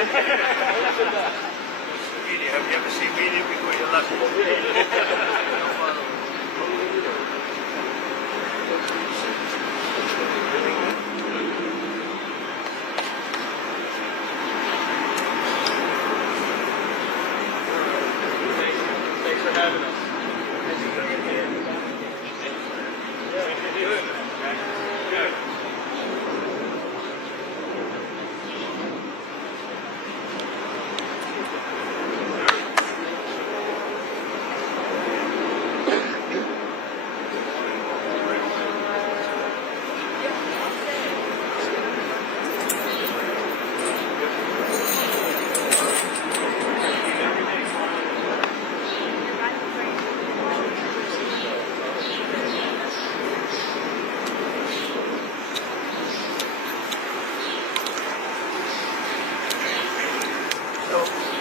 Media. Have you ever seen media before you left? Thanks for having us.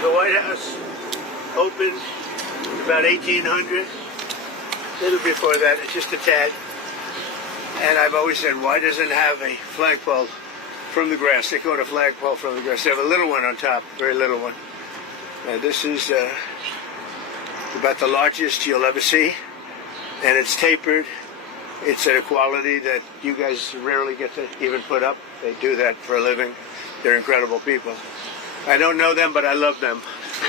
The White House opened about 1800. A little before that, it's just a tad. And I've always said, why doesn't it have a flagpole from the grass? They call it a flagpole from the grass. They have a little one on top, very little one. This is about the largest you'll ever see. And it's tapered. It's at a quality that you guys rarely get to even put up. They do that for a living. They're incredible people. I don't know them, but I love them.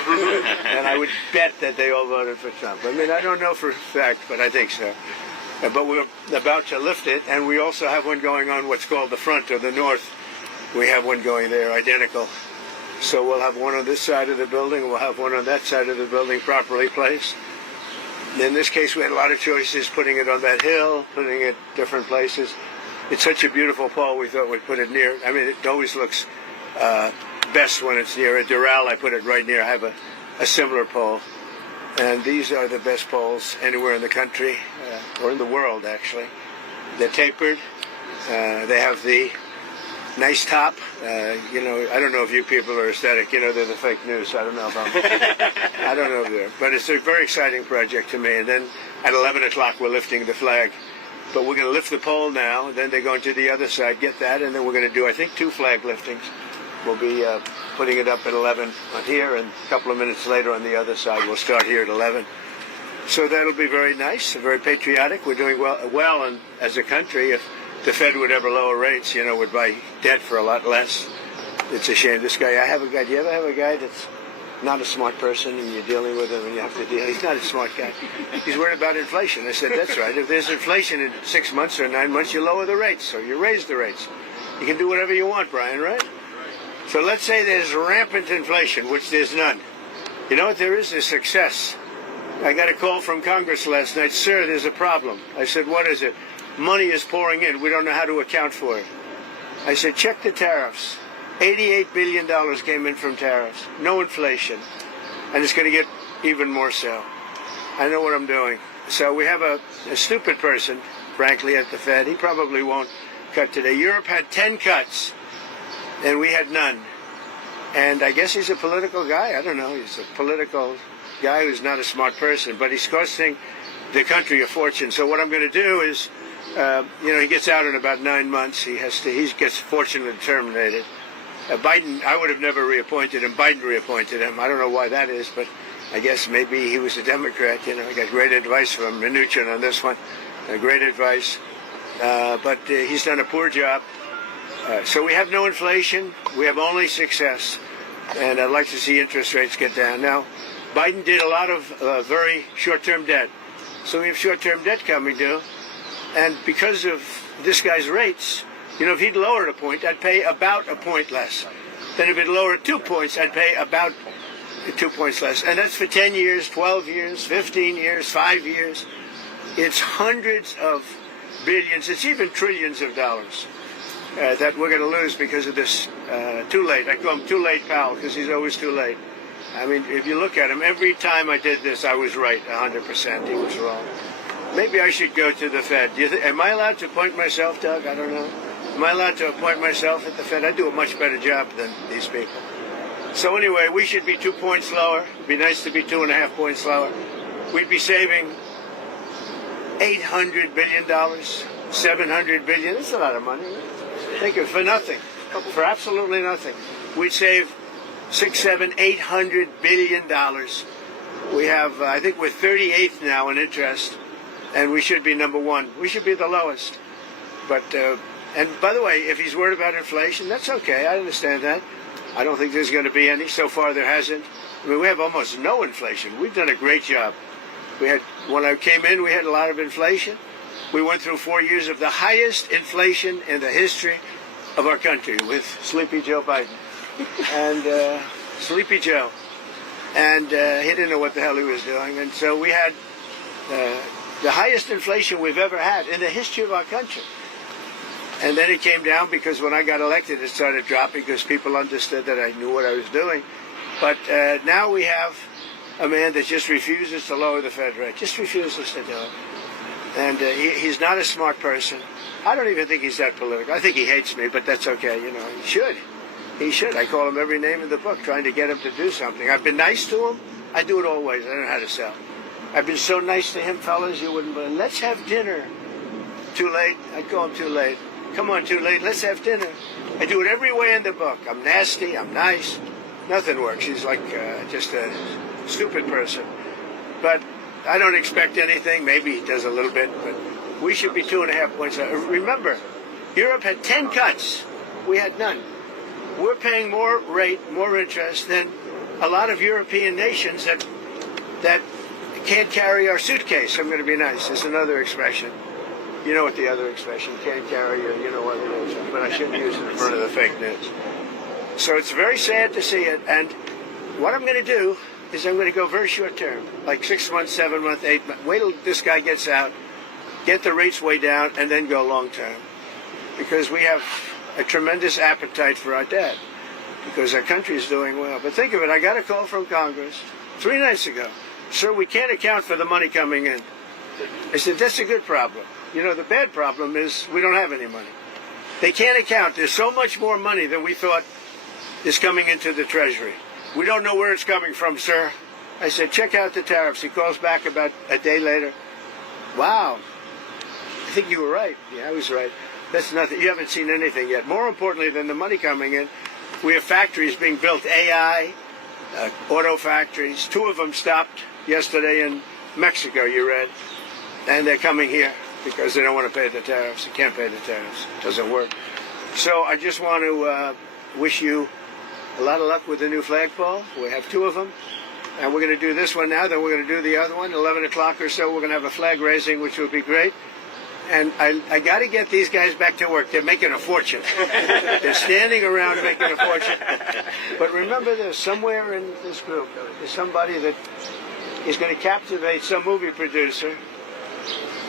And I would bet that they all voted for Trump. I mean, I don't know for a fact, but I think so. But we're about to lift it, and we also have one going on what's called the front or the north. We have one going there, identical. So we'll have one on this side of the building, we'll have one on that side of the building properly placed. In this case, we had a lot of choices, putting it on that hill, putting it different places. It's such a beautiful pole, we thought we'd put it near. I mean, it always looks best when it's near a Doral. I put it right near. I have a similar pole. And these are the best poles anywhere in the country, or in the world, actually. They're tapered. They have the nice top. You know, I don't know if you people are aesthetic. You know, they're the fake news. I don't know about I don't know if they're. But it's a very exciting project to me. And then at 11 o'clock, we're lifting the flag. But we're going to lift the pole now. Then they're going to the other side, get that. And then we're going to do, I think, 2 flag liftings. We'll be putting it up at 11 on here, and a couple of minutes later on the other side. We'll start here at 11. So that'll be very nice, very patriotic. We're doing well and as a country. If the Fed would ever lower rates, you know, would buy debt for a lot less. It's a shame. This guy, I have a guy, do you ever have a guy that's not a smart person and you're dealing with him and you have to deal? He's not a smart guy. He's worried about inflation. I said, that's right. If there's inflation in 6 months or 9 months, you lower the rates or you raise the rates. You can do whatever you want, Brian, right? So let's say there's rampant inflation, which there's none. You know what there is? There's success. I got a call from Congress last night. Sir, there's a problem. I said, what is it? Money is pouring in. We don't know how to account for it. I said, check the tariffs. $88 billion came in from tariffs. No inflation. And it's going to get even more so. I know what I'm doing. So we have a stupid person, frankly, at the Fed. He probably won't cut today. Europe had 10 cuts. And we had none. And I guess he's a political guy. I don't know. He's a political guy who's not a smart person. But he's costing the country a fortune. So what I'm going to do is, you know, he gets out in about 9 months. He gets fortunately terminated. Biden, I would have never reappointed him. Biden reappointed him. I don't know why that is, but I guess maybe he was a Democrat. You know, I got great advice from Mnuchin on this one. Great advice. But he's done a poor job. So we have no inflation. We have only success. And I'd like to see interest rates get down. Now, Biden did a lot of very short-term debt. So we have short-term debt coming due. And because of this guy's rates, you know, if he'd lowered a point, I'd pay about a point less. Then if he'd lowered 2 points, I'd pay about 2 points less. And that's for 10 years, 12 years, 15 years, 5 years. It's hundreds of billions. It's even trillions of dollars. That we're going to lose because of this too late. I call him Too Late Pal because he's always too late. I mean, if you look at him, every time I did this, I was right 100%. He was wrong. Maybe I should go to the Fed. Am I allowed to appoint myself, Doug? I don't know. Am I allowed to appoint myself at the Fed? I do a much better job than these people. So anyway, we should be 2 points lower. It'd be nice to be 2.5 points lower. We'd be saving $800 billion, $700 billion. That's a lot of money. Think of it for nothing, for absolutely nothing. We'd save $600, $700, $800 billion. We have, I think we're 38th now in interest, and we should be number one. We should be the lowest. But, and by the way, if he's worried about inflation, that's okay. I understand that. I don't think there's going to be any. So far, there hasn't. I mean, we have almost no inflation. We've done a great job. When I came in, we had a lot of inflation. We went through 4 years of the highest inflation in the history of our country with Sleepy Joe Biden. And Sleepy Joe. And he didn't know what the hell he was doing. And so we had the highest inflation we've ever had in the history of our country. And then it came down because when I got elected, it started dropping because people understood that I knew what I was doing. But now we have a man that just refuses to lower the Fed rate, just refuses to do it. And he's not a smart person. I don't even think he's that political. I think he hates me, but that's okay. You know, he should. He should. I call him every name in the book, trying to get him to do something. I've been nice to him. I do it always. I don't know how to sell. I've been so nice to him, fellas, you wouldn't believe. Let's have dinner. Too late? I call him too late. Come on, too late. Let's have dinner. I do it every way in the book. I'm nasty. I'm nice. Nothing works. He's like just a stupid person. But I don't expect anything. Maybe he does a little bit, but we should be 2.5 points. Remember, Europe had 10 cuts. We had none. We're paying more rate, more interest than a lot of European nations that can't carry our suitcase. I'm going to be nice. There's another expression. You know what the other expression, can't carry your, you know what it is, but I shouldn't use it in front of the fake news. So it's very sad to see it, and what I'm going to do is I'm going to go very short term, like 6 months, 7 months, 8 months. Wait till this guy gets out, get the rates way down, and then go long term. Because we have a tremendous appetite for our debt, because our country is doing well. But think of it, I got a call from Congress 3 nights ago. Sir, we can't account for the money coming in. I said, that's a good problem. You know, the bad problem is we don't have any money. They can't account. There's so much more money than we thought is coming into the Treasury. We don't know where it's coming from, sir. I said, check out the tariffs. He calls back about a day later. Wow. I think you were right. Yeah, I was right. That's nothing. You haven't seen anything yet. More importantly than the money coming in, we have factories being built, AI, auto factories. 2 of them stopped yesterday in Mexico, you read. And they're coming here because they don't want to pay the tariffs. They can't pay the tariffs. It doesn't work. So I just want to wish you a lot of luck with the new flagpole. We have 2 of them. And we're going to do this one now, then we're going to do the other one. 11 o'clock or so, we're going to have a flag raising, which will be great. And I got to get these guys back to work. They're making a fortune. They're standing around making a fortune. But remember this, somewhere in this group, there's somebody that is going to captivate some movie producer.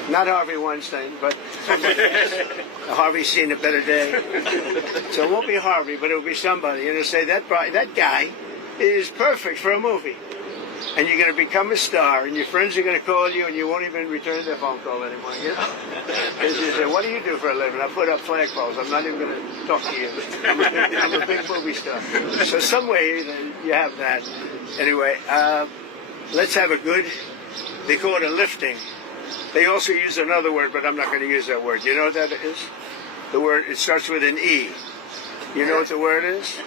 Not Harvey Weinstein, but somebody else. Harvey's seen a better day. So it won't be Harvey, but it'll be somebody. And it'll say, that guy is perfect for a movie. And you're going to become a star, and your friends are going to call you, and you won't even return their phone call anymore. You know? As you say, what do you do for a living? I put up flagpoles. I'm not even going to talk to you. I'm a big movie star. So some way you have that. Anyway, let's have a good, they call it a lifting. They also use another word, but I'm not going to use that word. You know what that is? The word, it starts with an E. You know what the word is?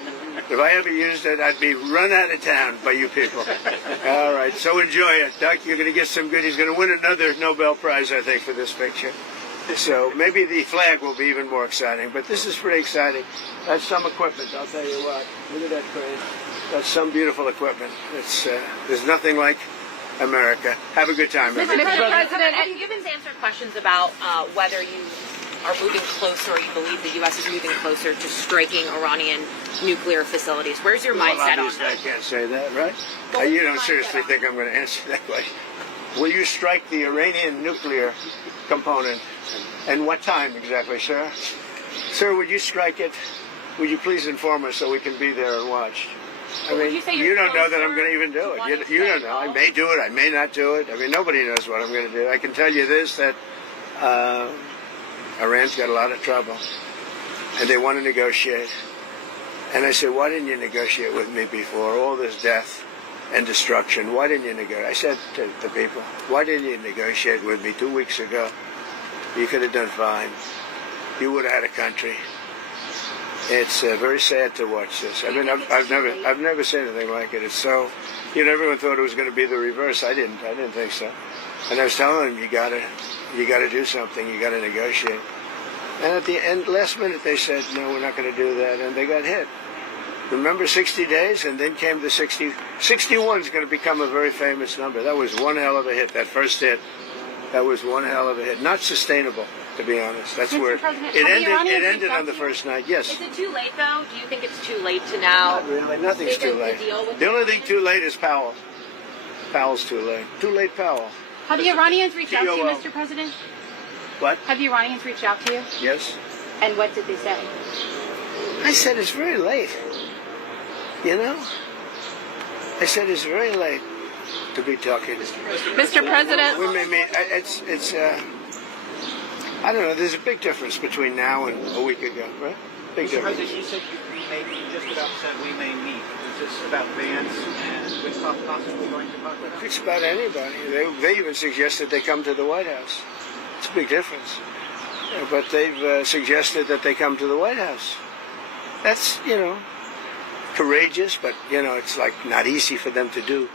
If I ever used it, I'd be run out of town by you people. All right, so enjoy it. Doc, you're going to get some good. He's going to win another Nobel Prize, I think, for this picture. So maybe the flag will be even more exciting, but this is pretty exciting. That's some equipment, I'll tell you what. Look at that crane. That's some beautiful equipment. It's there's nothing like America. Have a good time, everybody. Mr. President, have you given answered questions about whether you are moving closer, or you believe the U.S. is moving closer to striking Iranian nuclear facilities? Where's your mindset on that? I can't say that, right? You don't seriously think I'm going to answer that question. Will you strike the Iranian nuclear component? And what time exactly, sir? Sir, would you strike it? Would you please inform us so we can be there and watch? I mean, you don't know that I'm going to even do it. You don't know. I may do it. I may not do it. I mean, nobody knows what I'm going to do. I can tell you this, that Iran's got a lot of trouble, and they want to negotiate. And I said, why didn't you negotiate with me before? All this death and destruction. Why didn't you negotiate? I said to the people, why didn't you negotiate with me 2 weeks ago? You could have done fine. You would have had a country. It's very sad to watch this. I mean, I've never seen anything like it. It's so, everyone thought it was going to be the reverse. I didn't think so. And I was telling them, you got to do something. You got to negotiate. And at the end, last minute, they said, no, we're not going to do that, and they got hit. Remember 60 days, and then came the 60. 61 is going to become a very famous number. That was one hell of a hit. That first hit, that was one hell of a hit. Not sustainable, to be honest. That's where it ended. It ended on the first night. Yes. Is it too late, though? Do you think it's too late to now? Not really. Nothing's too late. The only thing too late is Powell. Powell's too late. Too late, Powell. Have the Iranians reached out to you, Mr. President? What? Have the Iranians reached out to you? Yes. And what did they say? I said it's very late. I said it's very late to be talking. Mr. President. We may meet. It's. I don't know. There's a big difference between now and a week ago, right? Big Mr. difference. President, you said you just about said we may meet. Is this about Vance and with possibly going to talk about? It's about anybody. They even suggested they come to the White House. It's a big difference. But they've suggested that they come to the White House. That's, courageous, but, it's like not easy for them to do.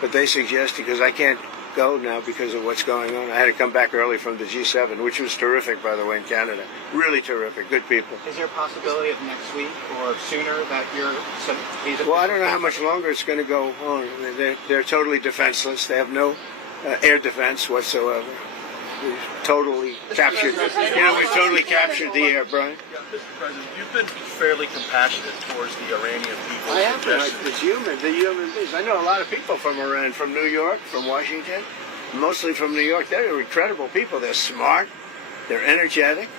But they suggest, because I can't go now because of what's going on. I had to come back early from the G7, which was terrific, by the way, in Canada. Really terrific. Good people. Is there a possibility of next week or sooner that Well, I don't know how much longer it's going to go on. They're totally defenseless. They have no air defense whatsoever. We've totally captured. We've totally captured the air, Brian. Yeah, Mr. President, you've been fairly compassionate towards the Iranian people. I have been. It's human. The human beings. I know a lot of people from Iran, from New York, from Washington, mostly from New York. They're incredible people. They're smart. They're energetic.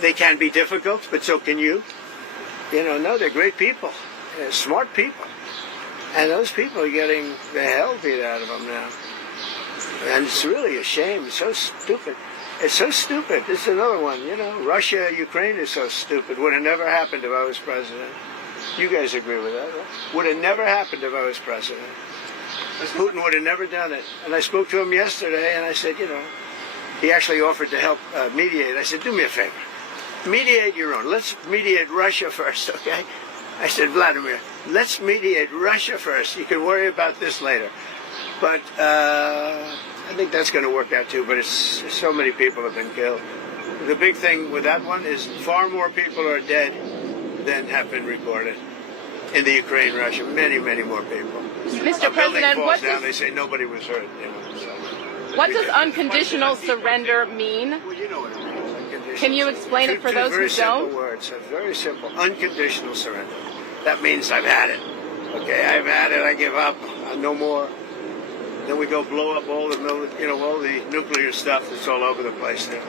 They can be difficult, but so can you. No, they're great people. They're smart people. And those people are getting the hell beat out of them now. And it's really a shame. It's so stupid. It's so stupid. This is another one, Russia, Ukraine is so stupid. Would have never happened if I was president. You guys agree with that, right? Would have never happened if I was president. Putin would have never done it. And I spoke to him yesterday, and I said, he actually offered to help mediate. I said, do me a favor. Mediate your own. Let's mediate Russia first, okay? I said, Vladimir, let's mediate Russia first. You can worry about this later. But I think that's going to work out too. But so many people have been killed. The big thing with that one is far more people are dead than have been reported in the Ukraine, Russia. Many, many more people. Mr. A building President, falls down, they say nobody was hurt. What does unconditional surrender mean? Well, you know what it means. Unconditional Can you explain it for those who don't? Very simple don't? words. Very simple. Unconditional surrender. That means I've had it. Okay, I've had it. I give up. No more. Then we go blow up all the all the nuclear stuff that's all over the place there.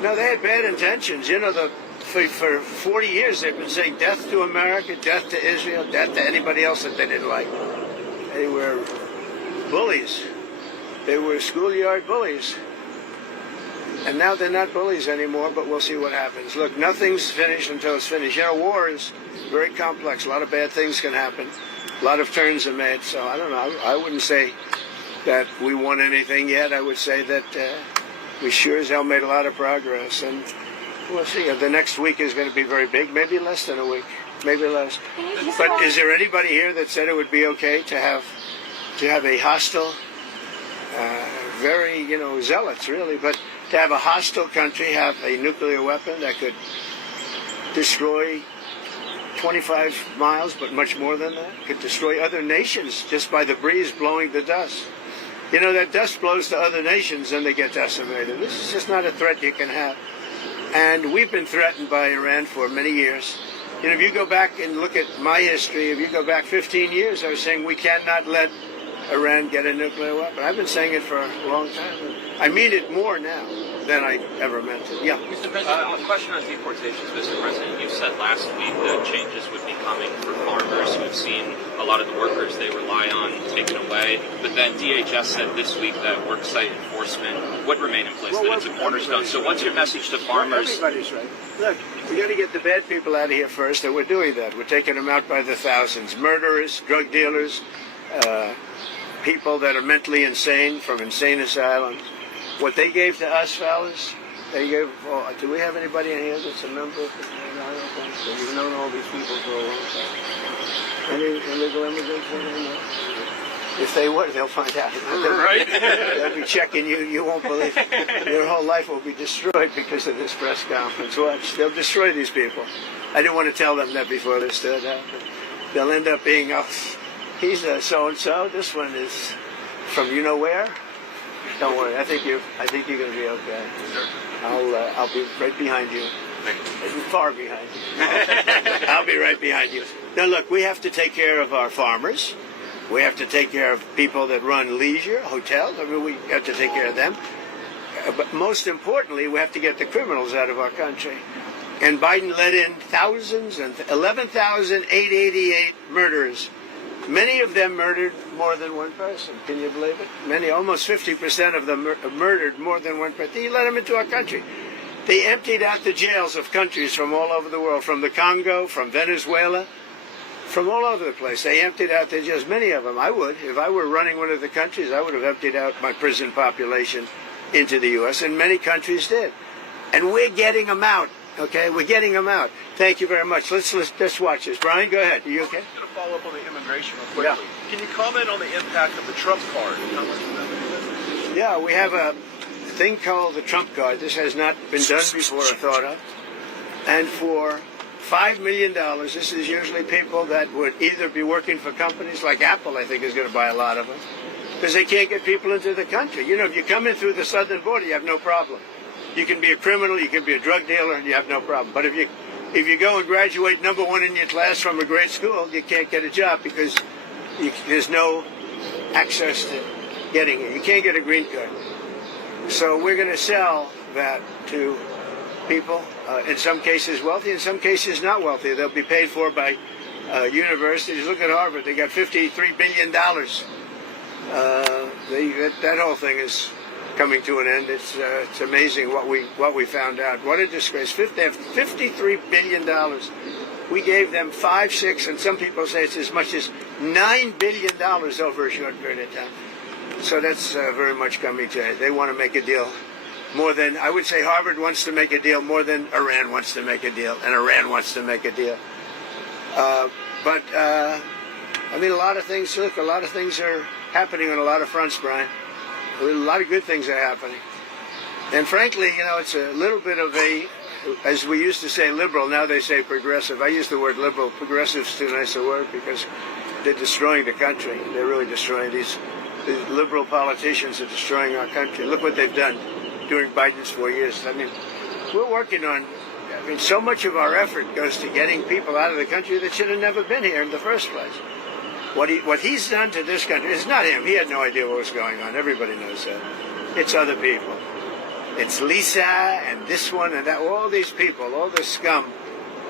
No, they had bad intentions. For 40 years they've been saying death to America, death to Israel, death to anybody else that they didn't like. They were bullies. They were schoolyard bullies. And now they're not bullies anymore, but we'll see what happens. Look, nothing's finished until it's finished. War is very complex. A lot of bad things can happen. A lot of turns are made. So I don't know. I wouldn't say that we won anything yet. I would say that we sure as hell made a lot of progress. And we'll see. The next week is going to be very big. Maybe less than a week. Maybe less. But is there anybody here that said it would be okay to have a hostile, very, zealots really, but to have a hostile country have a nuclear weapon that could destroy 25 miles, but much more than that, could destroy other nations just by the breeze blowing the dust. That dust blows to other nations and they get decimated. This is just not a threat you can have. And we've been threatened by Iran for many years. If you go back and look at my history, if you go back 15 years, I was saying we cannot let Iran get a nuclear weapon. I've been saying it for a long time. I mean it more now than I ever meant it. Yeah. Mr. President, a question on deportations, Mr. President. You said last week that changes would be coming for farmers who've seen a lot of the workers they rely on taken away. But then DHS said this week that worksite enforcement would remain in place, that it's a cornerstone. So what's your message to farmers? Everybody's right. Look, we got to get the bad people out of here first, and we're doing that. We're taking them out by the thousands. Murderers, drug dealers, people that are mentally insane from insane asylums. What they gave to us, fellas, They gave. Do we have anybody in here that's a member of the so you've known all these people for a long time? Any illegal immigrants? If they were, they'll find out. Right? They'll be checking you. You won't believe it. Your whole life will be destroyed because of this press conference. Watch. They'll destroy these people. I didn't want to tell them that before they stood up. They'll end up being us. He's a so-and-so. This one is from you know where. Don't worry. I think you're going to be okay. I'll be right behind you. Far behind you. I'll be right behind you. Now look, we have to take care of our farmers. We have to take care of people that run leisure, hotels. I mean, we have to take care of them. But most importantly, we have to get the criminals out of our country. And Biden let in thousands and 11,888 murderers. Many of them murdered more than one person. Can you believe it? Many, almost 50% of them murdered more than one person. He let them into our country. They emptied out the jails of countries from all over the world, from the Congo, from Venezuela, from all over the place. They emptied out the jails, many of them. I would. If I were running one of the countries, I would have emptied out my prison population into the U.S., and many countries did. And we're getting them out, okay? We're getting them out. Thank you very much. Let's watch this. Brian, go ahead. Are you okay? I'm going to follow up on the immigration real quickly. Yeah. Can you comment on the impact of the Trump card? How much of that is? Yeah, we have a thing called the Trump card. This has not been done before or thought of. And for $5 million, this is usually people that would either be working for companies like Apple, I think, is going to buy a lot of them, because they can't get people into the country. You know, if you come in through the southern border, you have no problem. You can be a criminal, you can be a drug dealer, and you have no problem. But if you go and graduate number one in your class from a great school, you can't get a job because there's no access to getting it. You can't get a green card. So we're going to sell that to people, in some cases wealthy, in some cases not wealthy. They'll be paid for by universities. Look at Harvard. They got $53 billion. That whole thing is coming to an end. It's amazing what we found out. What a disgrace. They have $53 billion. We gave them 5, 6, and some people say it's as much as $9 billion over a short period of time. So that's very much coming to it. They want to make a deal more than, I would say Harvard wants to make a deal more than Iran wants to make a deal, and Iran wants to make a deal. I mean, a lot of things are happening on a lot of fronts, Brian. A lot of good things are happening. And frankly, you know, it's a little bit of a, as we used to say liberal, now they say progressive. I use the word liberal. Progressive's too nice a word because they're destroying the country. They're really destroying these liberal politicians are destroying our country. Look what they've done during Biden's 4 years. I mean, we're working on, so much of our effort goes to getting people out of the country that should have never been here in the first place. What he's done to this country, it's not him. He had no idea what was going on. Everybody knows that. It's other people. It's Lisa and this one and that, all these people, all the scum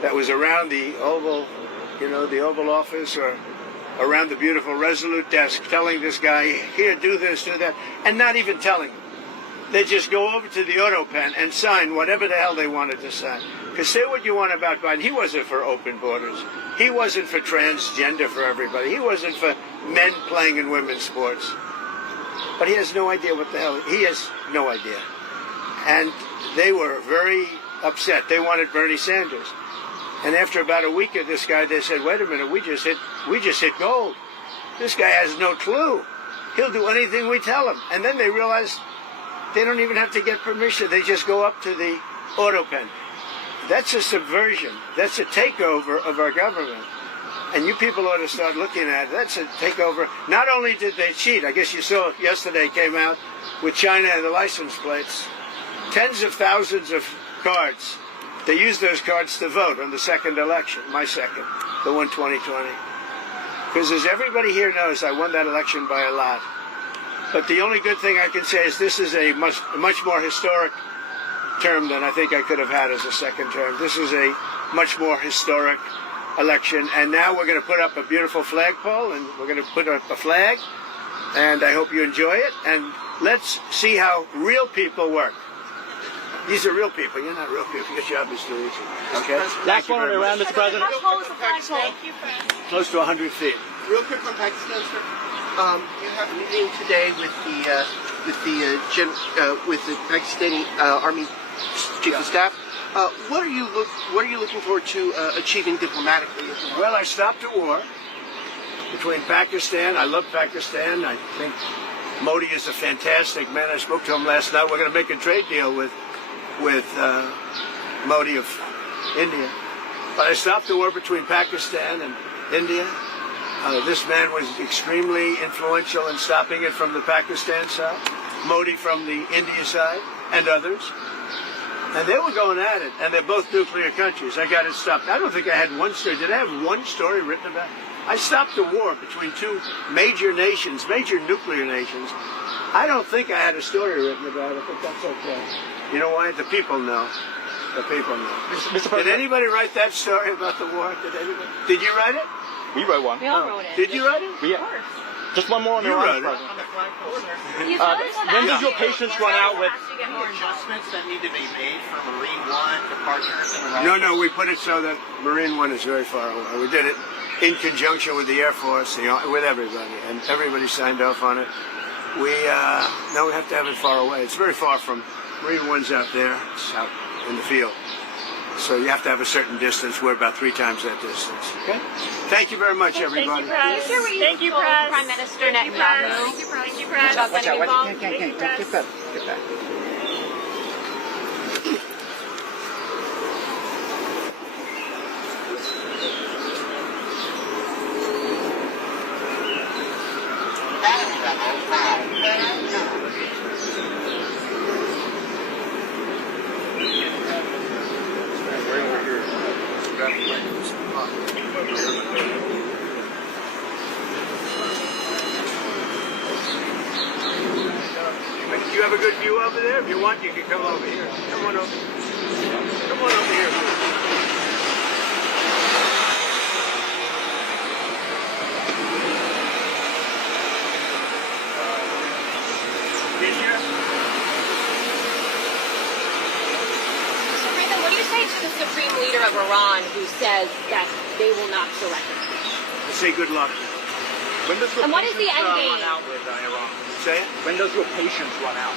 that was around the Oval, the Oval Office or around the beautiful Resolute desk telling this guy, here, do this, do that, and not even telling him. They just go over to the auto pen and sign whatever the hell they wanted to sign. Because say what you want about Biden. He wasn't for open borders. He wasn't for transgender for everybody. He wasn't for men playing in women's sports. But he has no idea what the hell. He has no idea. And they were very upset. They wanted Bernie Sanders. And after about a week of this guy, they said, wait a minute, we just hit gold. This guy has no clue. He'll do anything we tell him. And then they realized they don't even have to get permission. They just go up to the auto pen. That's a subversion. That's a takeover of our government. And you people ought to start looking at it. That's a takeover. Not only did they cheat, I guess you saw yesterday came out with China and the license plates. Tens of thousands of cards. They used those cards to vote on the second election, my second, the one 2020. Because as everybody here knows, I won that election by a lot. But the only good thing I can say is this is a much more historic term than I think I could have had as a second term. This is a much more historic election. And now we're going to put up a beautiful flagpole, and we're going to put up a flag. And I hope you enjoy it. And let's see how real people work. These are real people. You're not real people. Your job is too easy. Okay? Last one around, Mr. President. How tall is the flagpole? Thank you, Close to 100 feet. Real quick on Pakistan, sir. You have a meeting today with the Pakistani Army Chief of Staff. What are you looking forward to achieving diplomatically? Well, I stopped a war between Pakistan. I love Pakistan. I think Modi is a fantastic man. I spoke to him last night. We're going to make a trade deal with Modi of India. But I stopped the war between Pakistan and India. This man was extremely influential in stopping it from the Pakistan side, Modi from the India side, and others. And they were going at it, and they're both nuclear countries. I got it stopped. I don't think I had one story. Did I have one story written about it? I stopped the war between two major nations, major nuclear nations. I don't think I had a story written about it, but that's okay. You know why? The people know. The people know. Mr. President. Did anybody write that story about the war? Did you write it? We wrote one. We all wrote it. Did you write it? Yeah. Just one more on You Iran, wrote it. President. On the flagpole, sir. You told us about When does you. your patience You run told out us with- after you get Any orange. adjustments that need to be made for Marine One to partners in Iraq? No, we put it so that Marine One is very far away. We did it in conjunction with the Air Force, with everybody, and everybody signed off on it. Now we have to have it far away. It's very far from Marine One's out there. It's out in the field. So you have to have a certain distance. We're about 3 times that distance. Okay? Thank you very much, everybody. Thank you, Prime Minister Netanyahu. Thank you, Press. About Watch out! getting involved. Get back! Get back! Do you have a good view over there? If you want, you can come over here. Come on over. Come on over here, please. Did you? Nathan, what do you say to the supreme leader of Iran who says that they will not surrender? I say good luck. When does your And what is the patience, end game? run out with Iran? Say it. When does your patience run out?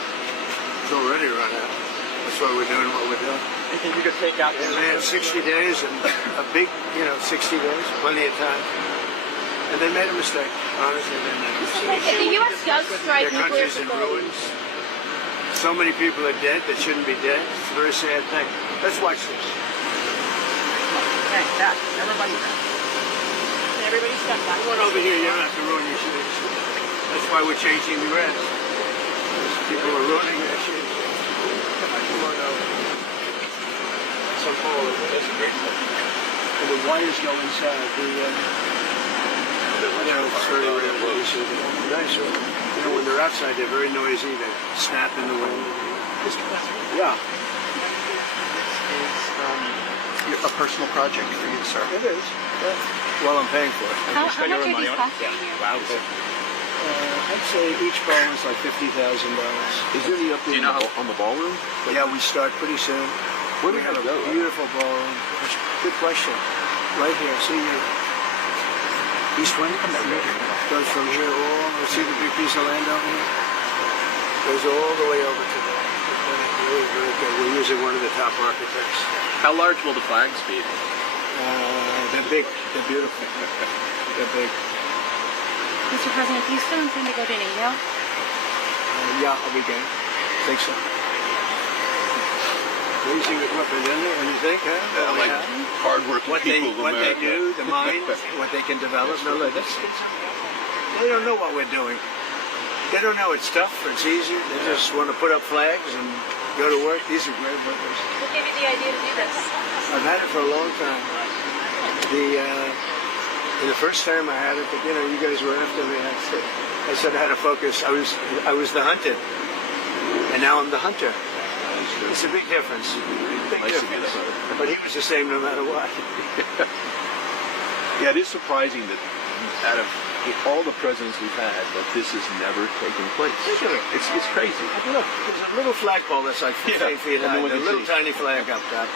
It's already run out. That's why we're doing what we're doing. You think you could take out And they had 60 days and a big, 60 days, plenty of time. And they made a mistake. Honestly, they made a mistake. If the U.S. does strike Their nuclear country's in facilities, ruins. So many people are dead that shouldn't be dead. It's a very sad thing. Let's watch this. Hey, Dad! Everybody back! everybody step back. Come on over here. You don't have to ruin your shoes. That's why we're changing the reds. People are ruining their shoes. Come on over. Some hole. That's a great thing. And the wires go inside. It's very rare that you see them. Nice. When they're outside, they're very noisy. They snap in the wind. Mr. President, Yeah, this is a personal project for you, sir. it is. Well, I'm paying for it. How much are these costing you? Wow. I'd say each ball is like $50,000. Is there any update on the ballroom? Yeah, we start pretty soon. Where We do have we a go? beautiful ballroom. Good question. Right here. See you. East Wing goes from here all. See the big piece of land over here? Goes all the way over to there. Really, really good. We're using one of the top architects. How large will the flags be? They're big. They're beautiful. They're big. Mr. President, do you still intend to go to NATO? Yeah, I'll be game. Think so. Amazing equipment in there, and you think, huh? Like hardworking what people of they America. do, the mind, what they can develop. No, look, they don't know what we're doing. They don't know it's tough or it's easy. They just want to put up flags and go to work. These are great workers. What gave you the idea to do this? I've had it for a long time. The first time I had it, but you guys were after me. I said I had to focus. I was the hunted, and now I'm the hunter. It's a big difference. Big Nice to be difference. there. But he was the same no matter what. Yeah, it is surprising that out of all the presidents we've had, that this has never taken place. Look at it. It's crazy. Look, there's a little flagpole that's like 15 feet and high. then we A can little see. tiny flag up top.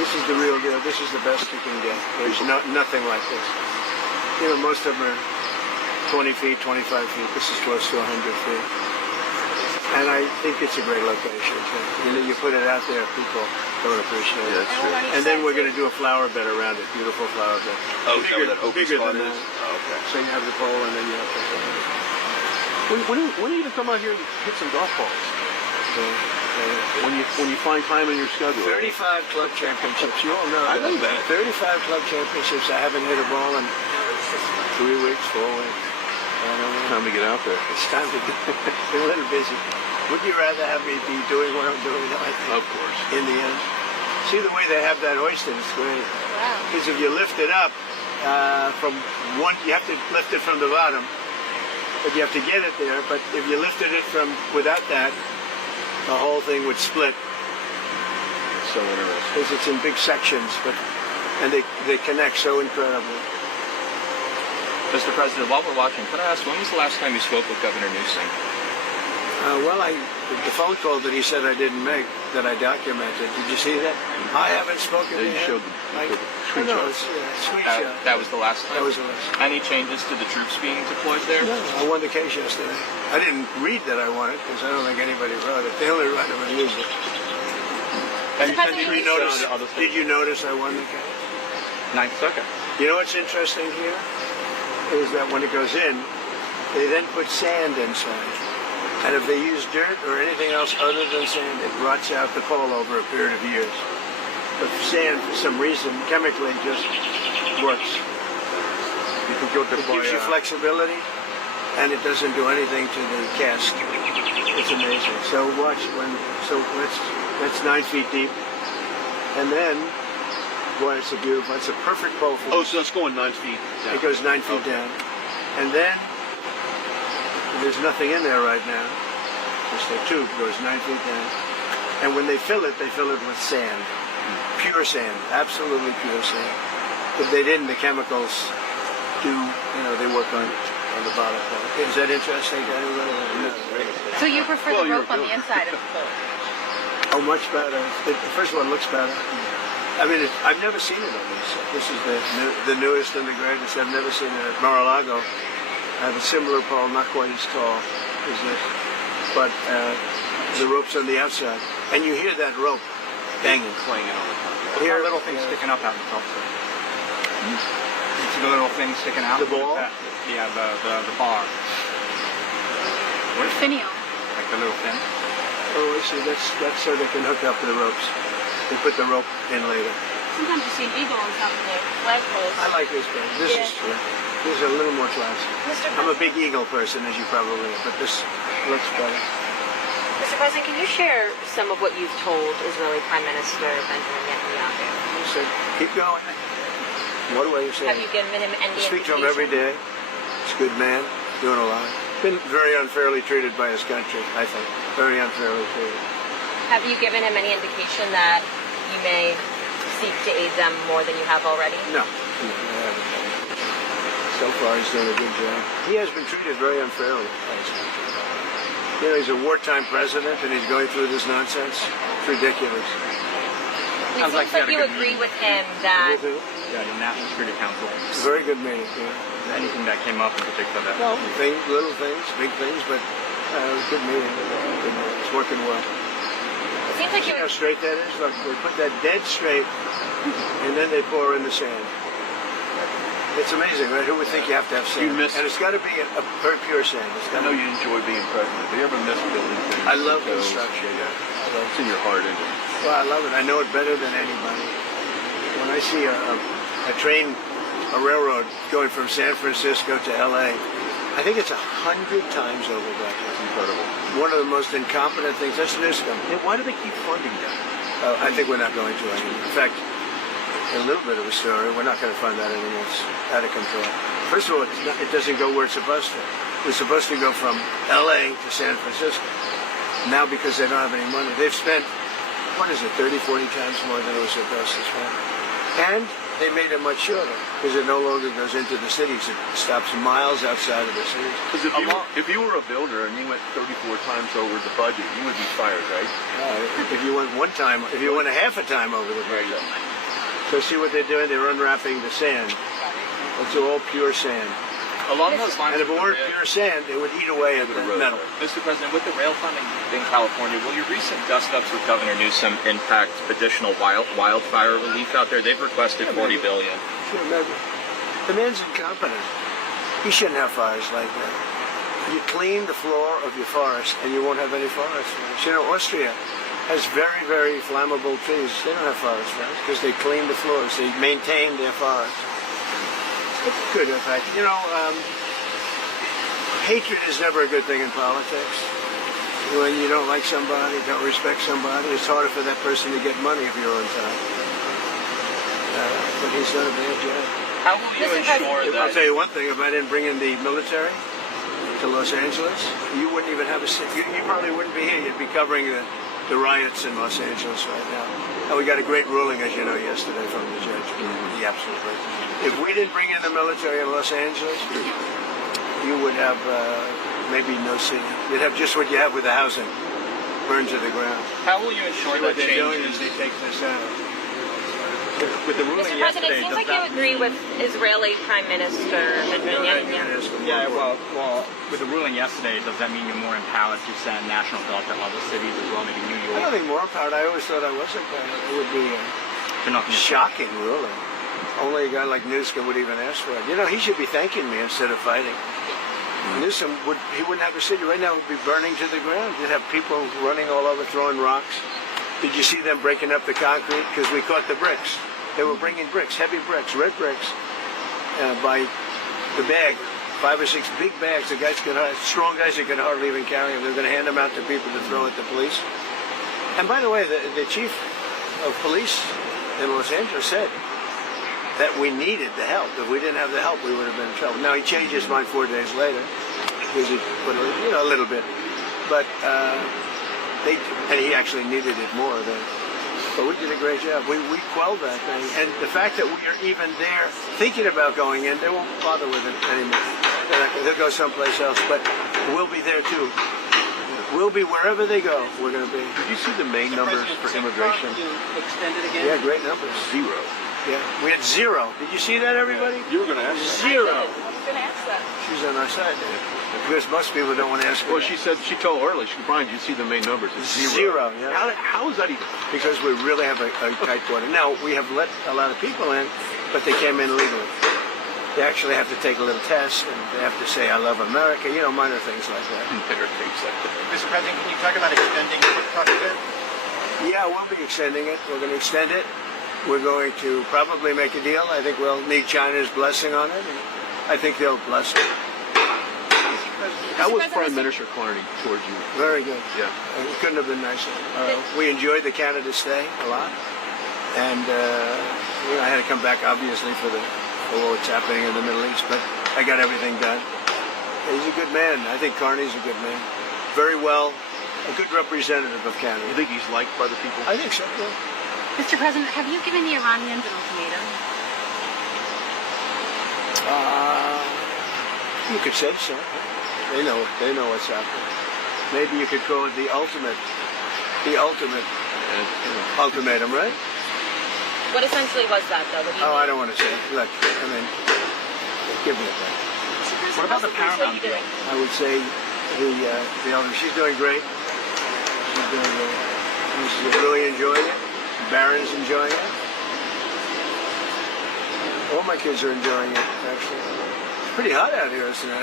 This is the real deal. This is the best you can get. There's nothing like this. Most of them are 20 feet, 25 feet. This is close to 100 feet. And I think it's a great location. You know, you put it out there, people don't appreciate it. Yeah, that's true. And then we're going to do a flower bed around it, beautiful flower bed. Oh, is that where that open bigger spot than is? that. Oh, okay. So you have the pole, and then you have the When are you gonna come out here and hit some golf balls? When you find time in your schedule. 35 club championships. You all know. I know that. 35 club championships. I haven't hit a ball in 3 weeks, 4 weeks. I don't know. Time to get out there. It's time to get a little busy. Would you rather have me be doing what I'm doing? I think. Of course. In the end. See the way they have that hoisted? It's great. Wow. Because if you lift it up from one, you have to lift it from the bottom. But you have to get it there. But if you lifted it from without that, the whole thing would split. So interesting. Because it's in big sections, and they connect so incredibly. Mr. President, while we're watching, could I ask, when was the last time you spoke with Governor Newsom? Well, the phone call that he said I didn't make, that I documented. Did you see that? I haven't spoken to You him. showed the screenshot. No, it's screenshot. That was the last time? That was the last. Any changes to the troops being deployed there? No, I won the case yesterday. I didn't read that I won it because I don't think anybody wrote it. They only write it when you use it. Did you notice I won the case? Ninth Circuit. You know what's interesting here is that when it goes in, they then put sand inside. And if they use dirt or anything else other than sand, it rots out the pole over a period of years. But sand, for some reason, chemically just works. It gives you flexibility, and it doesn't do anything to the cast. It's amazing. So watch that's 9 feet deep, and then, boy, it's a perfect pole for. Oh, so that's going 9 feet down. It goes 9 feet down, and then there's nothing in there right now. Just a tube goes 9 feet down, and when they fill it with sand, pure sand, absolutely pure sand. If they didn't, the chemicals do. They work on the bottom part. Is that interesting to anybody? No. So you prefer the rope on the inside of the pole? Oh, much better. First of all, it looks better. I mean, I've never seen it on this. This is the newest and the greatest. I've never seen it at Mar-a-Lago. I have a similar pole, not quite as tall as this, but the rope's on the outside, and you hear that rope banging, Clanging all the time. Here, Little thing sticking up out in the top. You see the little thing sticking out? The ball? Yeah, the bar. Finial. Like the little fin. Oh, I see. That's so they can hook up the ropes. They put the rope in later. Sometimes you see an eagle on top of the flagpoles. I like this better. This is true. This is a little more classy. I'm a big eagle person, as you probably know, but this looks better. Mr. President, can you share some of what you've told Israeli Prime Minister Benjamin Netanyahu? You said, keep going. What do I say? Have you given him any I speak to him indication? every day. He's a good man, doing a lot. Been very unfairly treated by his country, I think. Very unfairly treated. Have you given him any indication that you may seek to aid them more than you have already? No, I haven't. So far, he's done a good job. He has been treated very unfairly by his country. He's a wartime president, and he's going through this nonsense. It's ridiculous. It seems like you agree with him that... With who? Yeah, the National Security Council. It's a very good meeting, yeah. Anything that came up in particular that... Well, little things, big things, but good meeting. It's working well. It seems like you... See how straight that is? Look, they put that dead straight, and then they pour in the sand. It's amazing, right? Who would think you have to have sand? And it's got to be a very pure sand. I know you enjoy being president. Do you ever miss building things? I love construction. Yeah. It's in your heart, isn't it? Well, I love it. I know it better than anybody. When I see a train, a railroad going from San Francisco to L.A., I think it's 100 times over budget. That's incredible. One of the most incompetent things. That's Newsom. Yeah, why do they keep funding that? I think we're not going to anymore. In fact, a little bit of a story. We're not going to fund that anymore. It's out of control. First of all, it doesn't go where it's supposed to. It's supposed to go from L.A. to San Francisco. Now, because they don't have any money, they've spent, 30, 40 times more than it was supposed to spend. And they made it much shorter because it no longer goes into the cities. It stops miles outside of the cities. Because if you were a builder and you went 34 times over the budget, you would be fired, right? If you went a half a time over the budget. So see what they're doing? They're unwrapping the sand. It's all pure sand. Along those lines, And if it weren't pure sand, it would eat away at the metal. Mr. President, with the rail funding in California, will your recent dust-ups with Governor Newsom impact additional wildfire relief out there? They've requested $40 billion. Sure, maybe. The man's incompetent. He shouldn't have fires like that. You clean the floor of your forest, and you won't have any forest fires. You know, Austria has very, very flammable trees. They don't have forest fires because they clean the floors. They maintain their forests. It could affect. You know, hatred is never a good thing in politics. When you don't like somebody, don't respect somebody, it's harder for that person to get money if you're on top. But he's done a bad job. How will you ensure that... I'll tell you one thing, if I didn't bring in the military to Los Angeles, you wouldn't even have a seat. You probably wouldn't be here. You'd be covering the riots in Los Angeles right now. And we got a great ruling, as you know, yesterday from the judge. The absolute right. If we didn't bring in the military in Los Angeles, you would have maybe no city. You'd have just what you have with the housing, burned to the ground. How will you ensure that What they're doing changes... is they take this out. With the ruling Mr. President, yesterday, it seems like you agree with Israeli Prime Minister Netanyahu. Yeah, well, with the ruling yesterday, does that mean you're more empowered to send National Guard to other cities as well, maybe New I York? don't think more empowered. I always thought I was empowered. It would be You're not gonna- shocking ruling. Only a guy like Newsom would even ask for it. You know, he should be thanking me instead of fighting. Newsom wouldn't have a city right now. It would be burning to the ground. You'd have people running all over, throwing rocks. Did you see them breaking up the concrete? Because we caught the bricks. They were bringing bricks, heavy bricks, red bricks, by the bag, 5 or 6 big bags. The guys strong guys that could hardly even carry them. They're going to hand them out to people to throw at the police. And by the way, the chief of police in Los Angeles said that we needed the help. If we didn't have the help, we would have been in trouble. Now he changed his mind 4 days later, because he put a little bit, but and he actually needed it more than. But we did a great job. We quelled that thing. And the fact that we are even there thinking about going in, they won't bother with it anymore. They'll go someplace else. But we'll be there too. We'll be wherever they go, we're going to be. Did you see the May numbers for immigration? Extended again? Yeah, great numbers. 0. Yeah, we had 0. Did you see that, everybody? You were going to ask that. 0. I was going to ask that. She's on our side there. Because most people don't want to ask her. Well, she told early, Brian, did you see the May numbers? It's 0. Yeah. How is that even? Because we really have a tight border. Now, we have let a lot of people in, but they came in legally. They actually have to take a little test, and they have to say, I love America, minor things like that. Mr. President, can you talk about extending quick talk a bit? Yeah, we'll be extending it. We're going to extend it. We're going to probably make a deal. I think we'll need China's blessing on it, and I think they'll bless it. How was Prime Minister Carney towards you? Very good. Yeah. It couldn't have been nicer. We enjoyed the Canada stay a lot, and I had to come back obviously for what's happening in the Middle East, but I got everything done. He's a good man. I think Carney's a good man. Very well, a good representative of Canada. You think he's liked by the people? I think so. Yeah. Mr. President, have you given the Iranians an ultimatum? You could say so. They know what's happening. Maybe you could call it the ultimate ultimatum, right? What essentially was that, though? What do you Oh, mean? I don't want to say it. Look, give me a break. What about the Paramount deal? I would say the elder, she's doing great. She's doing great. She's really enjoying it. Barron's enjoying it. All my kids are enjoying it, actually. It's pretty hot out here, isn't it?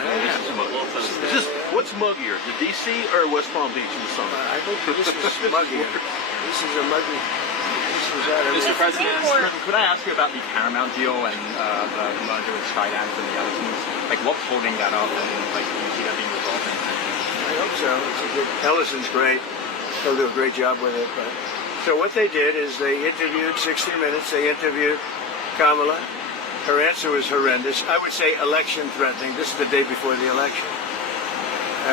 What's muggier, the DC or West Palm Beach in the summer? I think this is muggier. This is a muggy. Mr. President, could I ask you about the Paramount deal and the merger with Skydance and the other teams? Like, what's holding that up, and do you see that being resolved? I hope so. It's a good. Ellison's great. He'll do a great job with it. But so what they did is they interviewed 60 Minutes. They interviewed Kamala. Her answer was horrendous. I would say election threatening. This is the day before the election.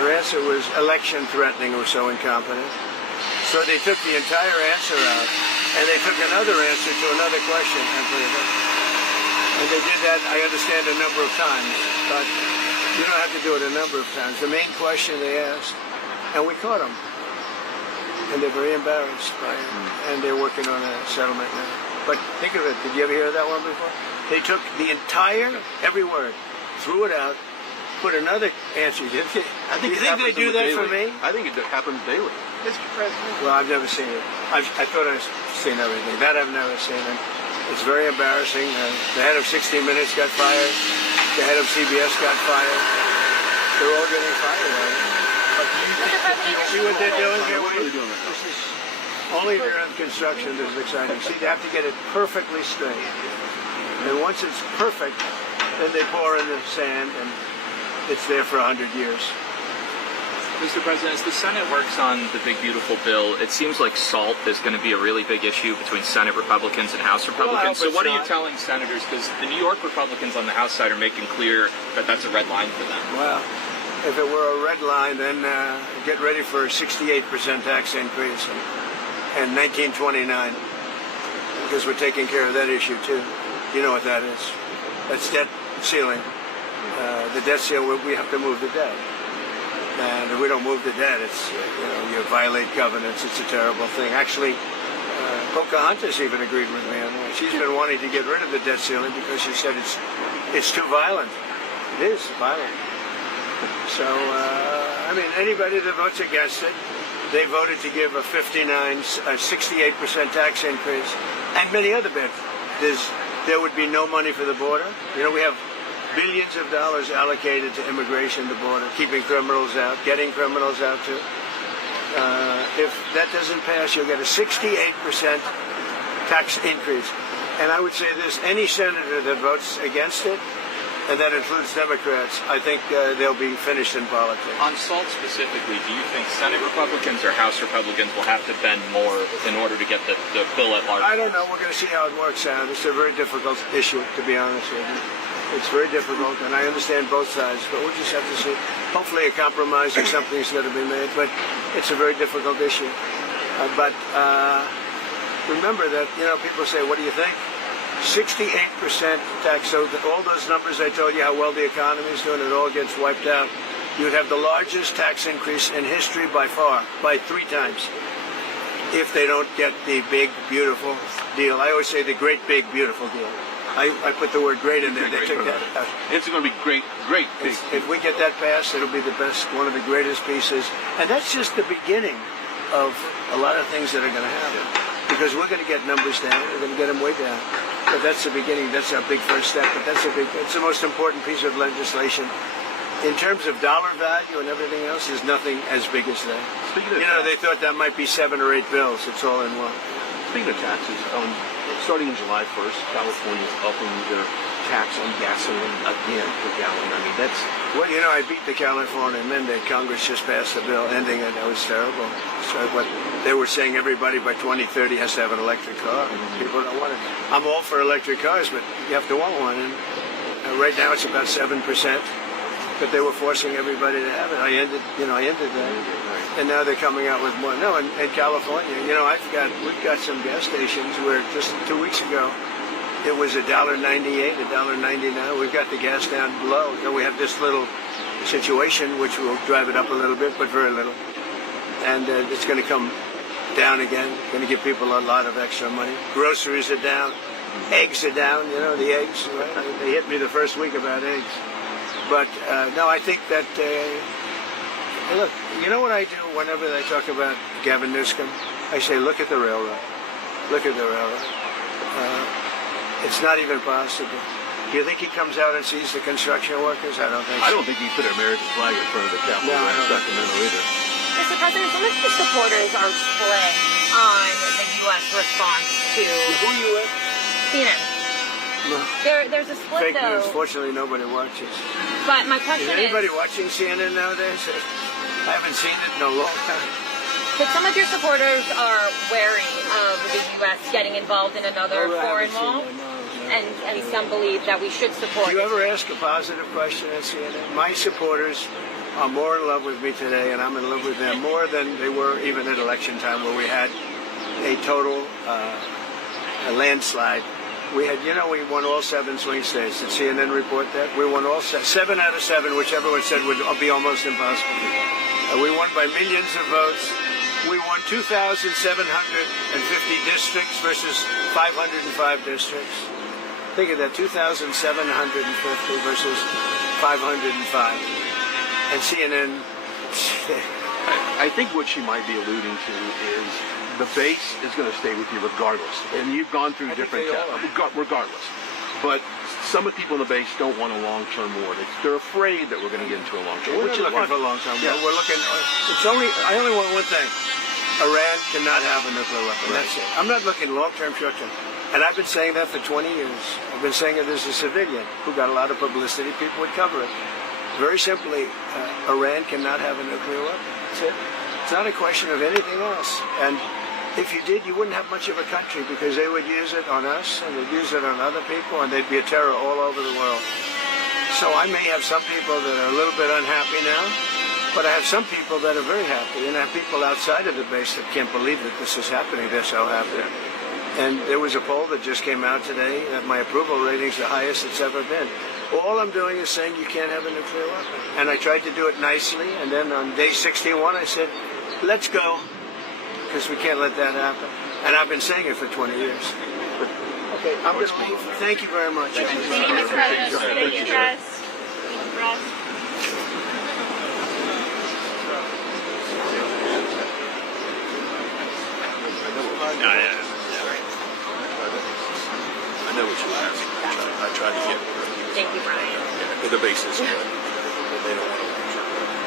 Her answer was election threatening or so incompetent. So they took the entire answer out, and they took another answer to another question and put it in. And they did that, I understand, a number of times, but you don't have to do it a number of times. The main question they asked, and we caught them, and they're very embarrassed by it, and they're working on a settlement now. But think of it, did you ever hear that one before? They took the entire, every word, threw it out, put another answer. Do you think they do that for me? I think it happens daily. Mr. President. Well, I've never seen it. I thought I've seen everything. That I've never seen. And it's very embarrassing. The head of 60 Minutes got fired. The head of CBS got fired. They're all getting fired. Mr. President, See what they're doing here? What are they doing? This is only during construction this is exciting. See, they have to get it perfectly straight. And once it's perfect, then they pour in the sand, and it's there for 100 years. Mr. President, as the Senate works on the big, beautiful bill, it seems like SALT is going to be a really big issue between Senate Republicans and House Republicans. So what are you telling senators? Because the New York Republicans on the House side are making clear that that's a red line for them. Well, if it were a red line, then get ready for a 68% tax increase in 1929, because we're taking care of that issue, too. You know what that is. That's debt ceiling. The debt ceiling, we have to move the debt. And if we don't move the debt, it's, you violate covenants. It's a terrible thing. Actually, Pocahontas even agreed with me on that. She's been wanting to get rid of the debt ceiling because she said it's too violent. It is violent. So, anybody that votes against it, they voted to give a 68% tax increase, and many other bits. There would be no money for the border. We have billions of dollars allocated to immigration, the border, keeping criminals out, getting criminals out too. If that doesn't pass, you'll get a 68% tax increase. And I would say this, any senator that votes against it, and that includes Democrats, I think they'll be finished in politics. On SALT specifically, do you think Senate Republicans or House Republicans will have to bend more in order to get the bill at large? I don't know. We're going to see how it works out. It's a very difficult issue, to be honest with you. It's very difficult, and I understand both sides, but we'll just have to see. Hopefully a compromise or something's going to be made, but it's a very difficult issue. But remember that, people say, what do you think? 68% tax, so all those numbers I told you, how well the economy is doing, it all gets wiped out. You'd have the largest tax increase in history by far, by 3 times, if they don't get the big, beautiful deal. I always say the great, big, beautiful deal. I put the word great in there. They took that out. It's going to be great, big. If we get that passed, it'll be the best, one of the greatest pieces. And that's just the beginning of a lot of things that are going to happen. Because we're going to get numbers down. We're going to get them way down. But that's the beginning. That's our big first step. But it's the most important piece of legislation. In terms of dollar value and everything else, there's nothing as big as that. They thought that might be 7 or 8 bills. It's all in one. Speaking of taxes, starting in July 1st, California's upping their tax on gasoline again per gallon. I mean, that's... Well, I beat the California mandate. Congress just passed a bill ending it. That was terrible. So what they were saying, everybody by 2030 has to have an electric car. People don't want it. I'm all for electric cars, but you have to want one. And right now it's about 7%. But they were forcing everybody to have it. I ended that. And now they're coming out with more. No, in California, we've got some gas stations where just 2 weeks ago, it was $1.98, $1.99. We've got the gas down below. We have this little situation which will drive it up a little bit, but very little. And it's going to come down again. Going to give people a lot of extra money. Groceries are down. Eggs are down. The eggs. Right? They hit me the first week about eggs. But no, I think that. Look, you know what I do whenever they talk about Gavin Newsom? I say, look at the railroad. Look at the railroad. It's not even possible. Do you think he comes out and sees the construction workers? I don't think so. I don't think he put an American flag in front of the Capitol in Sacramento either. Mr. President, some of your supporters are split on the U.S. response to... Who are you with? CNN. No. There's a split, Fake though. news. Fortunately, nobody watches. But my question is anybody watching CNN nowadays? I haven't seen it in a long time. But some of your supporters are wary of the U.S. getting involved in another foreign war, and some believe that we should support. Do you ever ask a positive question at CNN? My supporters are more in love with me today, and I'm in love with them more than they were even at election time, where we had a total a landslide. We we won all 7 swing states. Did CNN report that? We won all 7 out of 7, which everyone said would be almost impossible. We won by millions of votes. We won 2,750 districts versus 505 districts. Think of that, 2,750 versus 505. And CNN, I think what she might be alluding to is the base is going to stay with you regardless. And you've gone through different regardless. But some of the people in the base don't want a long-term war. They're afraid that we're going to get into a long-term war. We're not looking for a long-term war. We're looking, I only want one thing. Iran cannot have a nuclear weapon. That's it. I'm not looking long-term, short-term. And I've been saying that for 20 years. I've been saying it as a civilian who got a lot of publicity. People would cover it. Very simply, Iran cannot have a nuclear weapon. That's it. It's not a question of anything else. And if you did, you wouldn't have much of a country because they would use it on us and they'd use it on other people and they'd be a terror all over the world. So I may have some people that are a little bit unhappy now, but I have some people that are very happy, and I have people outside of the base that can't believe that this is happening. They're so happy. And there was a poll that just came out today that my approval rating is the highest it's ever been. All I'm doing is saying you can't have a nuclear weapon. And I tried to do it nicely, and then on day 61 I said, let's go, because we can't let that happen. And I've been saying it for 20 years. Okay, I'm going to leave. Thank you very much. Thank you, Mr. President. Thank you, guys. I know what you were asking. I tried to get Thank you, Brian. yeah, the basis, but they don't want to watch.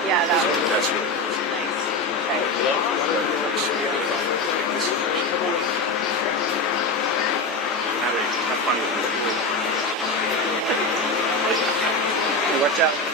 Yeah, that was That's what it is. Watch out.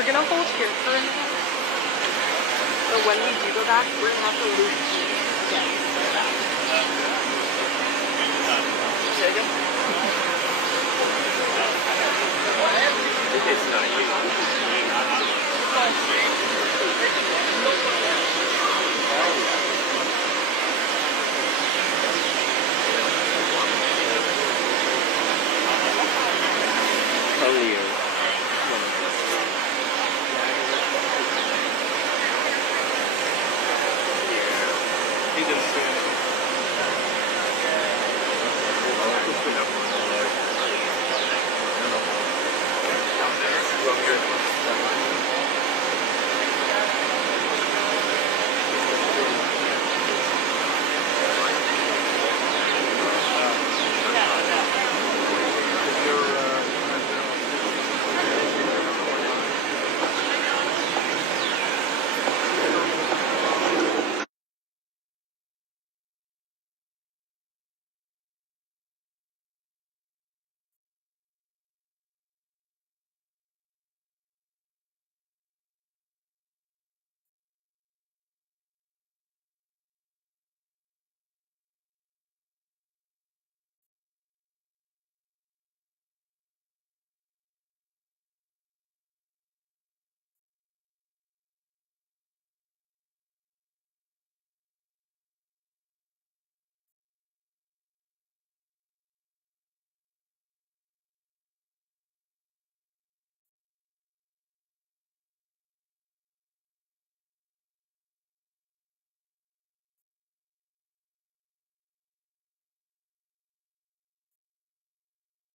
we're gonna hold here for a minute. But when we do go back, we're gonna have to loop again. Say again? It's not you.